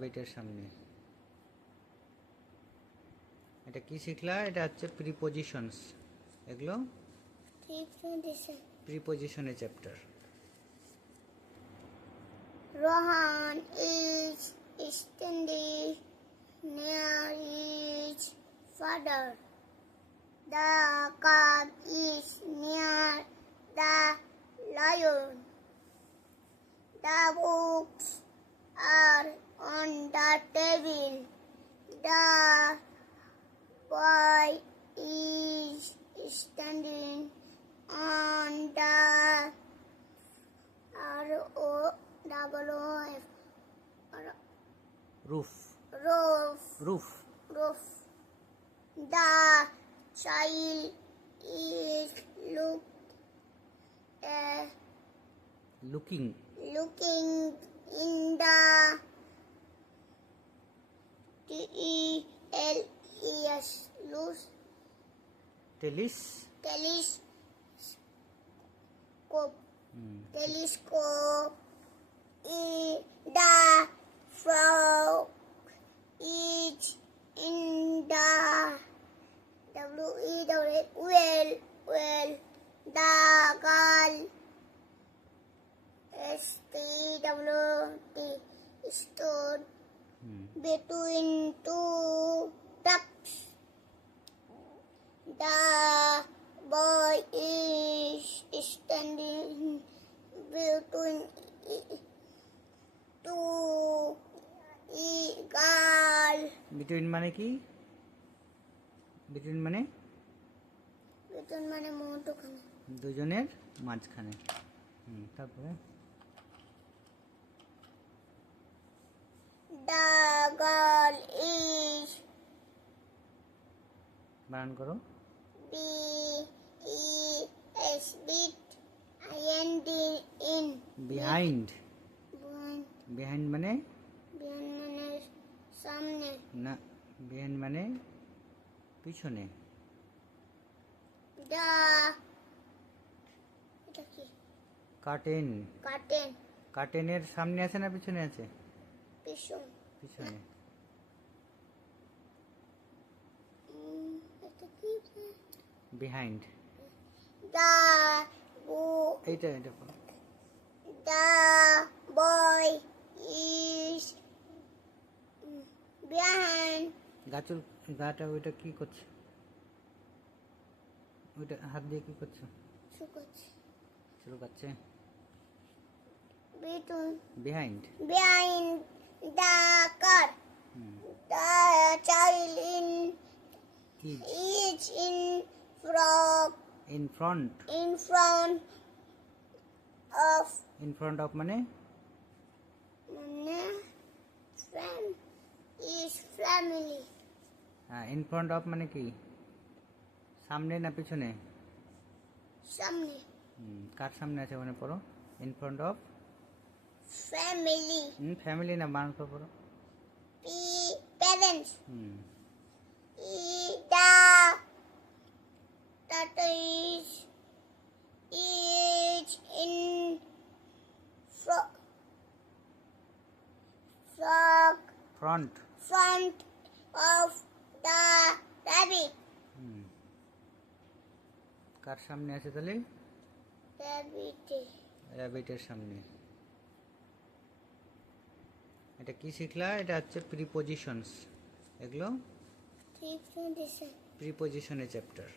বাড়িটার সামনে। এটা কি শিখলা? এটা হচ্ছে প্রিপোজিশনস এগুলো? প্রিপোজিশনের chapter Rohan is standing near is father the car is near the lion the books are on the table. The boy is standing on the R-O-W-F roof. Roof. Roof. Roof. The child is look, uh, looking. Looking Telis. Telis. Hmm. Telescope. In the frog is in the W E W well well the girl S T W T stood hmm. between two between two eagle. Between মানে কি between মানে Between মানে মধ্যখানে দুজনের মাঝখানে হুম, তারপরে The girl is বানান করো B E S bit D in behind behind. Behind মানে behind মানে সামনে না বিহাইন্ড মানে পিছনে the এটা কি কার্টেন কার্টেন কার্টেনের সামনে আছে না পিছনে আছে পিছন পিছনে বিহাইন্ড the book এইটা এটা করো। The boy is behind গাছুর গাটা ওইটা কি করছে ওইটা হাত দিয়ে কি করছ শুকোচ্ছে চুলকাচ্ছে between behind behind the car. The child in is is in front in front in front of in front of মানে মানে friend is family. হ্যাঁ ইন ফ্রন্ট অফ মানে কি সামনে না পিছনে সামনে হুম, কার সামনে আছে ওখানে পড়ো in front of family. Family না বানান করে পড়ো P parents. হুম Ida that is is in front front. Front front of the rabbit. কার সামনে আছে তাহলে? Rabbit. র্যাবিটের সামনে। এটা কি শিখলা? এটা হচ্ছে প্রিপোজিশনস এগুলো? প্রিপোজিশনের চ্যাপ্টার